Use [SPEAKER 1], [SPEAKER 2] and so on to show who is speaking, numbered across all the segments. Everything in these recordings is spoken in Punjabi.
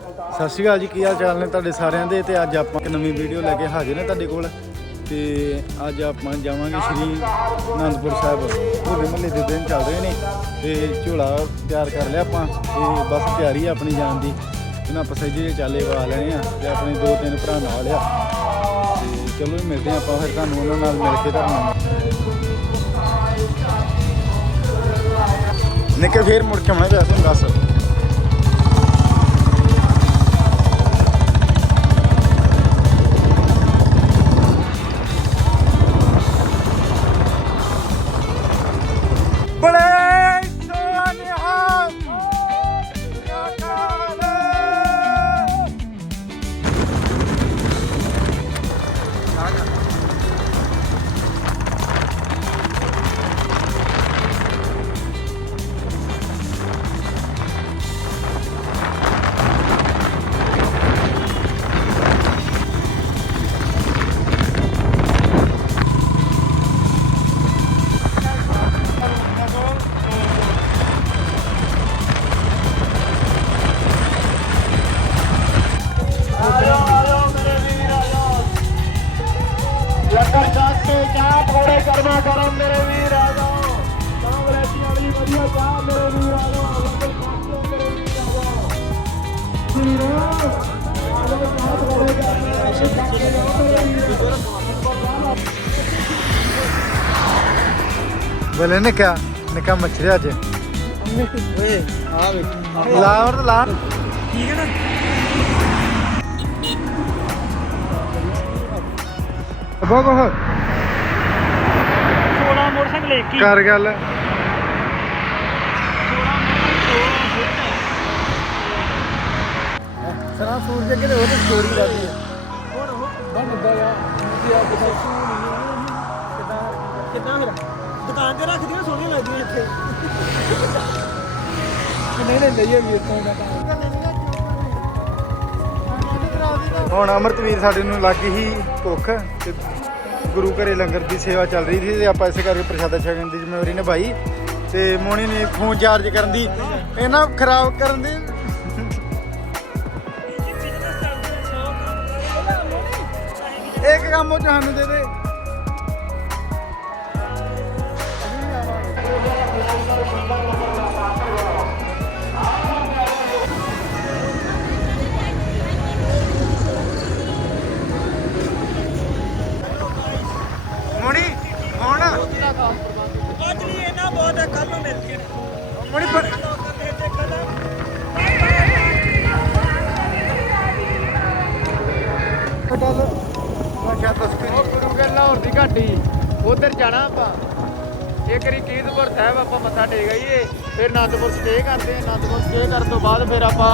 [SPEAKER 1] ਸਤਿ ਸ਼੍ਰੀ ਅਕਾਲ ਜੀ, ਕੀ ਹਾਲ ਚਾਲ ਨੇ ਤੁਹਾਡੇ ਸਾਰਿਆਂ ਦੇ? ਤੇ ਅੱਜ ਆਪਾਂ ਇੱਕ ਨਵੀਂ ਵੀਡੀਓ ਲੈ ਕੇ ਹਾਜ਼ਰ ਹਾਂ ਤੁਹਾਡੇ ਕੋਲ। ਤੇ ਅੱਜ ਆਪਾਂ ਜਾਵਾਂਗੇ ਸ਼੍ਰੀ ਅਨੰਦਪੁਰ ਸਾਹਿਬ। ਹੋਲੇ ਮਹੱਲੇ ਦੇ ਦਿਨ ਚੱਲ ਰਹੇ ਨੇ ਤੇ ਝੋਲਾ ਤਿਆਰ ਕਰ ਲਿਆ ਆਪਾਂ। ਤੇ ਬਸ ਤਿਆਰੀ ਆ ਆਪਣੀ ਜਾਣ ਦੀ। ਇਹਨਾਂ ਆਪਾਂ ਚਾਲੇ ਵਾ ਲੈਣੇ ਆ ਤੇ ਆਪਣੇ ਦੋ ਤਿੰਨ ਭਰਾ ਨਾਲ ਆ। ਤੇ ਚਲੋ ਵੀ ਮਿਲਦੇ ਹਾਂ ਆਪਾਂ ਫਿਰ ਤੁਹਾਨੂੰ ਉਹਨਾਂ ਨਾਲ ਮਿਲ ਕੇ ਤੁਹਾਨੂੰ ਨਿੱਕੇ ਫੇਰ ਮੁੜ ਕੇ ਆਉਣਾ ਪਿਆ ਤੁਹਾਨੂੰ ਦੱਸ।
[SPEAKER 2] ਵੀਰ ਆ ਜਾਓ ਚਾਹ ਪਕੌੜੇ ਕਰਮਾ ਚੱਕ ਕੇ ਜਾਓ ਮੇਰੇ ਵੀਰ
[SPEAKER 1] ਬਲੇ ਨਿੱਕਾ ਨਿੱਕਾ ਮੱਛਰਿਆ ਅੱਜ।
[SPEAKER 3] ਓਏ ਆ ਵੇਖ
[SPEAKER 1] ਲਾ ਔਰ ਲਾ
[SPEAKER 3] ਠੀਕ ਹੈ ਨਾ
[SPEAKER 1] ਬੋ ਬੋ
[SPEAKER 3] 16 ਮੋਟਰਸਾਈਕਲ ਇੱਕ ਹੀ।
[SPEAKER 1] ਕਰ ਗੱਲ। ਸਰਾ ਸੂਰਜ ਅੱਗੇ ਤੇ ਉਹਦੀ ਸਟੋਰੀ ਲੱਗਦੀ ਹੈ
[SPEAKER 3] ਬੰਦਾ ਆ। ਜੀ ਆ ਕਿਦਾਂ ਕਿਦਾਂ ਫਿਰ? ਦੁਕਾਨ ਤੇ ਰੱਖਦੀਆਂ ਸੋਹਣੀਆਂ ਲੱਗਦੀਆਂ ਇੱਥੇ। ਨਹੀਂ ਨਹੀਂ ਲਈਏ ਵੀ ਇੱਥੋਂ ਦਾ?
[SPEAKER 1] ਹੁਣ ਅਮਰਤਵੀਰ ਸਾਡੇ ਨੂੰ ਲੱਗ ਸੀ ਭੁੱਖ ਤੇ ਗੁਰੂ ਘਰੇ ਲੰਗਰ ਦੀ ਸੇਵਾ ਚੱਲ ਰਹੀ ਸੀ ਤੇ ਆਪਾਂ ਇਸੇ ਕਰਕੇ ਪ੍ਰਸ਼ਾਦਾ ਛਕਣ ਦੀ ਜ਼ਿੰਮੇਵਾਰੀ ਨਿਭਾਈ ਤੇ ਮੋਣੀ ਨੇ ਫੋਨ ਚਾਰਜ ਕਰਨ ਦੀ ਇਹਨਾਂ ਖਰਾਬ ਕਰਨ ਦੀ ਇੱਕ ਕੰਮ ਉਹ ਸਾਨੂੰ ਦੇ ਦੇ। ਮੋਣੀ ਹੁਣ।
[SPEAKER 3] ਅੱਜ ਨਹੀਂ ਇਹਨਾਂ ਬਹੁਤ ਹੈ ਕੱਲ ਨੂੰ ਮਿਲ ਕੇ।
[SPEAKER 1] ਮੋਣੀ
[SPEAKER 2] ਗੁਰੂ ਦੀ ਘਾਟੀ। ਉਧਰ ਜਾਣਾ ਆਪਾਂ। ਇੱਕ ਵਾਰੀ ਕੀਰਤਪੁਰ ਸਾਹਿਬ ਆਪਾਂ ਮੱਥਾ ਟੇਕ ਆਈਏ, ਫਿਰ ਆਨੰਦਪੁਰ ਸਟੇ ਕਰਦੇ ਹਾਂ। ਆਨੰਦਪੁਰ ਸਟੇ ਕਰਨ ਤੋਂ ਬਾਅਦ ਫਿਰ ਆਪਾਂ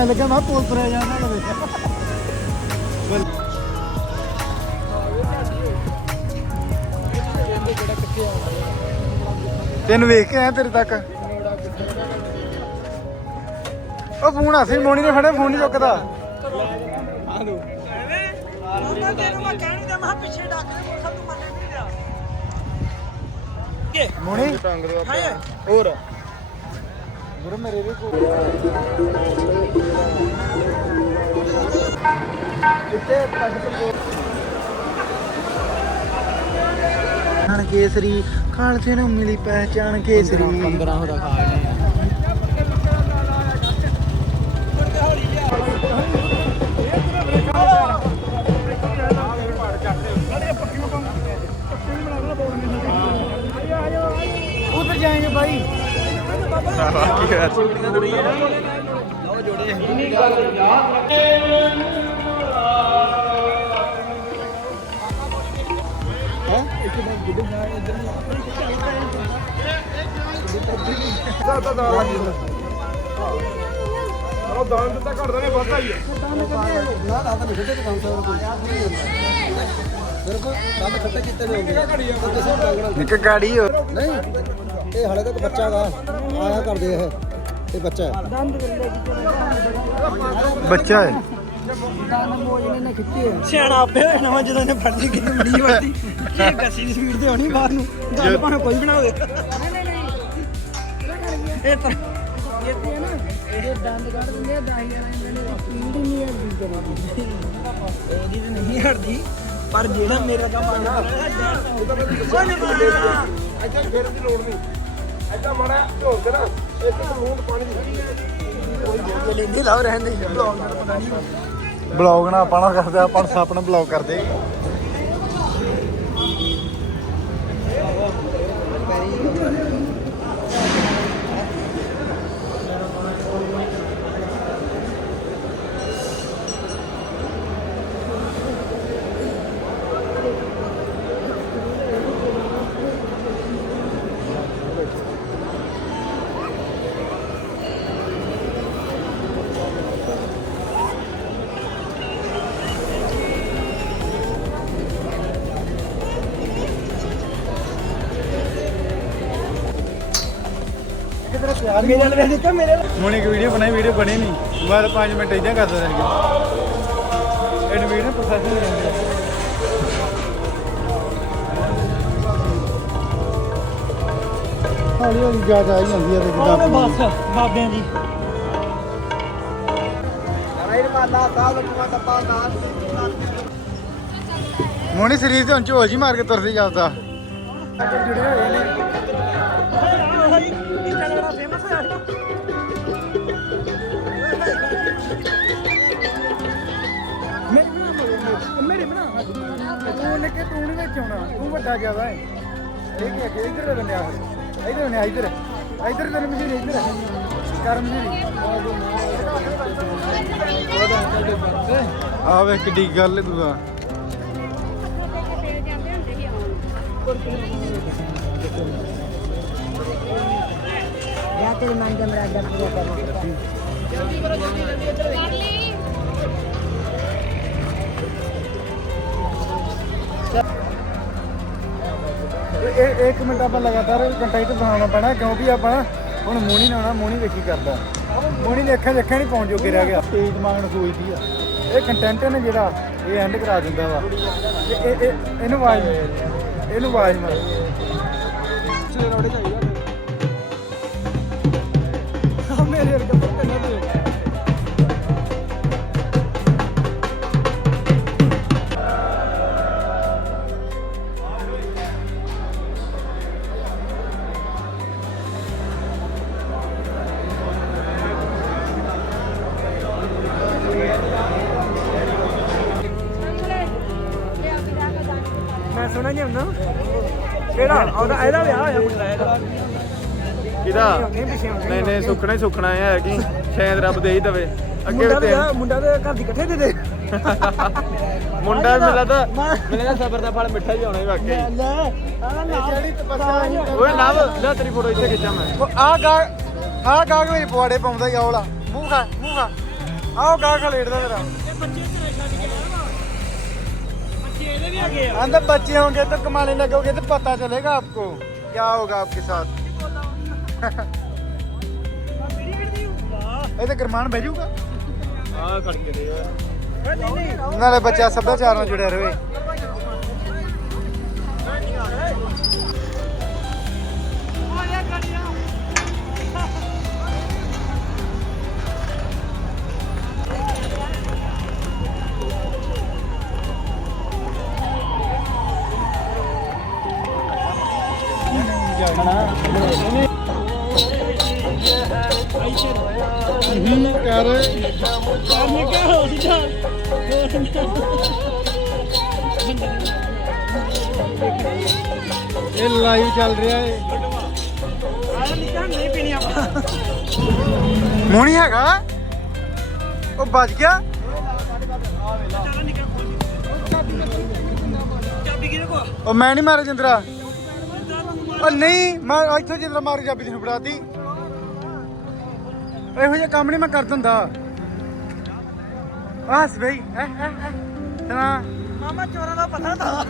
[SPEAKER 1] ਐਂ ਲੱਗਾ ਮੈਂ ਪੁਲ ਪਰ ਜਾਣਾ ਕਦੇ ਤੈਨੂੰ ਵੇਖ ਕੇ ਆਇਆ ਤੇਰੇ ਤੱਕ? ਉਹ ਫੋਨ ਆ ਸੀ ਮੋਣੀ ਨੇ ਫੜਿਆ ਫੋਨ ਨਹੀਂ ਚੁੱਕਦਾ।
[SPEAKER 3] ਉਹਨਾਂ ਤੈਨੂੰ ਮੈਂ ਕਹਿਣੀ ਤੇ ਮੈਂ ਪਿੱਛੇ ਡੱਕ ਦੇ ਮੋਟਰਸਾਈਕਲ ਤੂੰ ਮੰਨੇ? ਨਹੀਂ ਲਿਆ ਕੇ
[SPEAKER 1] ਮੋਣੀ ਹੋਰ। ਗੁਰੂ ਮੇਰੇ ਵੀ ਕੋਲ ਕਿੱਥੇ ਪੱਗ ਖਾਨ ਕੇਸਰੀ ਖਾਲਸੇ ਨੂੰ ਮਿਲੀ ਪਹਿਚਾਨ ਕੇਸਰੀ।
[SPEAKER 3] 15 ਹੋ ਖਾ
[SPEAKER 2] ਗੱਲ ਯਾਦ ਰੱਖੋ
[SPEAKER 1] ਇੱਕ ਗਾੜੀ ਹੋ
[SPEAKER 4] ਨਹੀਂ ਇਹ ਹਲੇ ਤੱਕ ਬੱਚਾ ਦਾ ਆਇਆ ਕਰਦੇ ਇਹ। ਇਹ ਬੱਚਾ ਹੈ।
[SPEAKER 1] ਬੱਚਾ ਹੈ।
[SPEAKER 3] ਸਿਆਣਾ ਆਪੇ ਹੋਇਆ ਨਾ ਜਦੋਂ ਨੇ ਫੜ ਲਈ ਕਿਤੇ ਮੜੀ ਵੱਡੀ ਇਹ ਗੱਸੀ ਦੀ ਸਪੀਡ ਤੇ ਹੋਣੀ ਬਾਹਰ ਨੂੰ। ਗੱਲ ਭਾਵੇਂ ਕੋਈ ਬਣਾ ਦੇ ਇਹ ਤਾਂ ਇਹਦੀ ਤਾਂ ਨਹੀਂ ਹਟਦੀ ਪਰ ਜਿਹੜਾ ਮੇਰਾ ਕੰਮ ਆਣਾ
[SPEAKER 2] ਇੱਦਾਂ ਫੇਰ ਦੀ ਲੋੜ ਨਹੀਂ। ਮਾੜਾ ਨਾ ਇੱਕ ਪਾਣੀ ਦੀ
[SPEAKER 3] ਲੈਂਦੀ ਬਲੌਗ ਦਾ ਪਤਾ ਨਹੀਂ।
[SPEAKER 1] ਬਲੌਗ ਨਾ ਆਪਾਂ ਨਾ ਕਰਦੇ ਆਪਾਂ ਨੂੰ ਆਪਣਾ ਬਲੌਗ ਕਰਦੇ।
[SPEAKER 3] ਮੇਰੇ ਨਾਲ ਵੇਖ ਦੇਖਿਆ ਮੇਰੇ ਨਾਲ
[SPEAKER 1] ਹੁਣ ਇੱਕ ਵੀਡੀਓ ਬਣਾਈ ਵੀਡੀਓ ਬਣੀ ਨਹੀਂ। ਮੈਂ ਤਾਂ 5 ਮਿੰਟ ਇਦਾਂ ਕਰਦਾ ਰਹਿ ਗਿਆ ਇਹ ਵੀਡੀਓ ਪ੍ਰੋਸੈਸਿੰਗ ਹੈ ਹੌਲੀ ਹੌਲੀ ਜ਼ਿਆਦਾ ਆਈ ਜਾਂਦੀ ਹੈ ਤੇ ਜਿੱਦਾਂ ਆਪਣੀ-
[SPEAKER 3] ਬਸ ਬਾਬਿਆਂ ਦੀ।
[SPEAKER 1] ਮੋਣੀ ਸਰੀਰ ਤੇ ਹੁਣ ਝੋਜ ਹੀ ਮਾਰ ਕੇ ਤੁਰਦੀ ਜਾਂਦਾ
[SPEAKER 3] ਜੁੜੇ ਹੋਏ ਨੇ।
[SPEAKER 1] ਮੇਰੇ ਬਣਾ ਤੂੰ ਨੇ ਕਿ ਤੂੰ ਨਹੀਂ ਵਿੱਚ ਆਉਣਾ ਤੂੰ ਵੱਡਾ ਜ਼ਿਆਦਾ ਹੈ ਇਹ ਕੀ ਹੈ ਇੱਧਰ ਦਾ ਬੰਨਿਆ ਇੱਧਰ ਬੰਨਿਆ ਇੱਧਰ ਇੱਧਰ ਤੇਰੀ ਮਸ਼ੀਨ ਇੱਧਰ ਕਰ ਮਸ਼ੀਨ ਆ ਵੇ ਕਿੱਡੀ ਗੱਲ ਤੂੰ ਆ
[SPEAKER 5] ਜਾਂ ਤੇਰੇ ਮਨ ਦਾ ਮਰਾਦਾ ਪੂਰਾ ਕਰਨਾ
[SPEAKER 1] ਇਹ ਇਹ- ਇੱਕ ਮਿੰਟ ਆਪਾਂ ਲਗਾਤਾਰ ਕੰਟੈਕਟ ਬਣਾਉਣਾ ਪੈਣਾ ਕਿਉਂਕਿ ਆਪਾਂ ਹੁਣ ਮੋਣੀ ਨਾ ਆਉਣਾ ਮੋਣੀ ਵੇਖੀ ਕਰਦਾ। ਮੋਣੀ ਦੇ ਅੱਖਾਂ ਅੱਖਾਂ ਨਹੀਂ ਪਾਉਣ ਜੋਗੇ ਰਹਿ ਗਿਆ। ਤੇਜ਼ ਮੰਗਣ ਸੋਚਦੀ ਆ। ਇਹ ਕੰਟੈਂਟ ਹੈ ਨਾ ਜਿਹੜਾ ਇਹ ਐਂਡ ਕਰਾ ਦਿੰਦਾ ਵਾ। ਇਹ ਇਹ- ਇਹ ਇਹਨੂੰ ਆਵਾਜ਼ ਇਹਨੂੰ ਆਵਾਜ਼ ਮਾਰ।
[SPEAKER 3] ਮੇਰੇ ਵਰਗਾ ਪੱਕਾ ਨਾ ਦੇ ਮੈਂ ਸੁਣਾ ਨਹੀਂ ਹੁੰਦਾ ਕਿਹੜਾ ਉਹਦਾ ਇਹਦਾ ਵਿਆਹ ਹੋਇਆ ਮੁੰਡਾ ਇਹਦਾ
[SPEAKER 2] ਕਿਹਦਾ?
[SPEAKER 3] ਨਹੀਂ
[SPEAKER 2] ਨਹੀਂ ਸੁੱਕਣਾ ਹੀ ਸੁੱਕਣਾ ਹੈ ਕਿ ਸ਼ਾਇਦ ਰੱਬ ਦੇ ਹੀ ਦਵੇ। ਅੱਗੇ
[SPEAKER 3] ਮੁੰਡਾ
[SPEAKER 2] ਤੇ
[SPEAKER 3] ਮੁੰਡਾ ਦੇ ਘਰ ਦੀ ਇਕੱਠੇ ਦੇ ਦੇ।
[SPEAKER 2] ਮੁੰਡਾ ਮਿਲਾ ਤਾਂ ਮਿਲਿਆ ਸਬਰ ਦਾ ਫਲ ਮਿੱਠਾ ਹੀ ਆਉਣਾ ਹੀ ਵਾਕਈ
[SPEAKER 3] ਲੈ ਆ ਨਾ
[SPEAKER 1] ਜਿਹੜੀ ਤਪੱਸਿਆ
[SPEAKER 2] ਓਏ ਨਵ ਲੈ ਤੇਰੀ ਫੋਟੋ ਇੱਥੇ ਖਿੱਚਾਂ ਮੈਂ।
[SPEAKER 1] ਆ ਗਾ ਆ ਗਾ ਮੇਰੀ ਪਵਾੜੇ ਪਾਉਂਦਾ ਹੀ ਔਲਾ। ਮੂੰਹ ਖਾ ਮੂੰਹ ਖਾ। ਆਹ ਗਾ ਖਾ ਲੇਟਦਾ ਤੇਰਾ।
[SPEAKER 3] ਬੱਚੇ ਤੇਰੇ ਛੱਡ ਵੀ ਆ।
[SPEAKER 1] ਗਏ ਬੱਚੇ ਹੋਣਗੇ ਤਾਂ ਕਮਾਣੇ ਲੱਗੋਗੇ ਤਾਂ ਪਤਾ ਚਲੇਗਾ ਆਪਕੋ। ਕੀ ਹੋਗਾ ਆਪਕੇ ਸਾਥ? ਇਹ ਤਾਂ ਗਰਮਾਨ ਬਹਿ ਜਾਊਗਾ।
[SPEAKER 2] ਆ ਖੜ ਕੇ ਦੇ
[SPEAKER 1] ਨਾਲੇ ਬੱਚਾ ਸੱਭਿਆਚਾਰ ਨਾਲ ਜੁੜਿਆ ਰਵੇ ਇਹ ਲਾਈਵ ਚੱਲ ਰਿਹਾ
[SPEAKER 3] ਨਿਕਲ ਨਹੀਂ ਪੀਣੀ ਆਪਾਂ
[SPEAKER 1] ਮੋਣੀ ਹੈਗਾ? ਉਹ ਵੱਜ ਗਿਆ?
[SPEAKER 3] ਚਾਬੀ ਕਿਹਦੇ
[SPEAKER 1] ਉਹ ਮੈਂ ਨਹੀਂ ਮਾਰਿਆ ਜਿੰਦਰਾ। ਉਹ ਨਹੀਂ ਮੈਂ ਇੱਥੇ ਜਿੰਦਰਾ ਮਾਰੀ ਚਾਬੀ ਤੈਨੂੰ ਫੜਾਤੀ। ਇਹੋ ਜਿਹਾ ਕੰਮ ਨਹੀਂ ਮੈਂ ਕਰ ਦਿੰਦਾ। ਬਸ ਬਈ। ਸੁਣਾ
[SPEAKER 3] ਮਾਮਾ ਚੋਰਾਂ ਦਾ ਪਤਾ ਤਾਂ।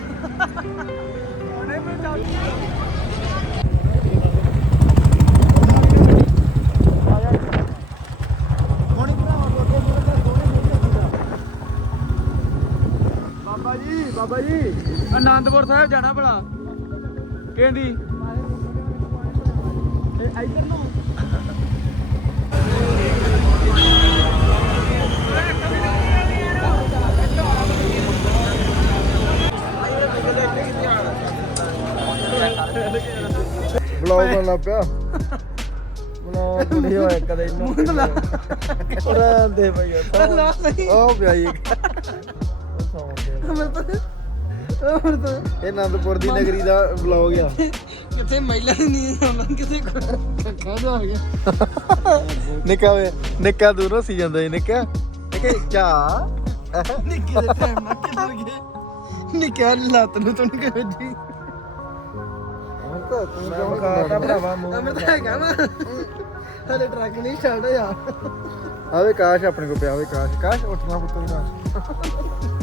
[SPEAKER 1] ਬਾਬਾ ਜੀ ਬਾਬਾ ਜੀ। ਆਨੰਦਪੁਰ ਸਾਹਿਬ ਜਾਣਾ ਭਲਾ। ਕਹਿੰਦੀ। ਇੱਧਰ ਨੂੰ।
[SPEAKER 4] ਬਲੌਗ ਬਣ ਲੱਗ ਪਿਆ। ਬਲੌਗ ਨਹੀਂ ਹੋਇਆ ਕਦੇ ਇਹਨੂੰ ਉਹਦਾ ਦੇ ਭਈ
[SPEAKER 3] ਸਹੀ
[SPEAKER 4] ਉਹ ਪਿਆ ਜੀ ਉਹ ਸੌਂ ਗਿਆ
[SPEAKER 3] ਮੈਂ ਤਾਂ ਹੋਰ ਤਾਂ
[SPEAKER 4] ਇਹ ਆਨੰਦਪੁਰ ਦੀ ਨਗਰੀ ਦਾ ਬਲੌਗ ਆ।
[SPEAKER 3] ਕਿਤੇ ਮਹਿਲਾ ਨਹੀਂ ਆਉਂਦਾ ਕਿਤੇ ਕੱਖਾ ਜਾ ਹੋ ਗਿਆ
[SPEAKER 4] ਨਿੱਕਾ ਵੇ ਨਿੱਕਾ ਦੂਰੋਂ ਸੀ ਜਾਂਦਾ ਜੀ ਨਿੱਕਾ। ਨਿੱਕੇ ਚਾ
[SPEAKER 3] ਨਿੱਕੇ ਦੇ ਟਾਈਮ ਨਾਲ ਕਿੱਧਰ ਗਏ? ਨਿੱਕੇ ਲੱਤ ਨੂੰ ਤੋਂ ਨਿੱਕੇ ਵੱਜੀ
[SPEAKER 4] ਤਾਂ ਤੂੰ ਕਿਉਂ ਖਾਤਾ ਭਰਾਵਾ ਮੂੰਹ
[SPEAKER 3] ਮੈਂ ਤਾਂ ਹੈਗਾ ਵਾ। ਹਲੇ ਟਰੱਕ ਨਹੀਂ ਸਟਾਰਟ ਹੋਇਆ।
[SPEAKER 4] ਆਵੇ ਕਾਸ਼ ਆਪਣੇ ਕੋ ਪਿਆ ਹੋਵੇ ਕਾਸ਼। ਕਾਸ਼ ਉੱਠਣਾ ਪੁੱਤਰ ਕਾਸ਼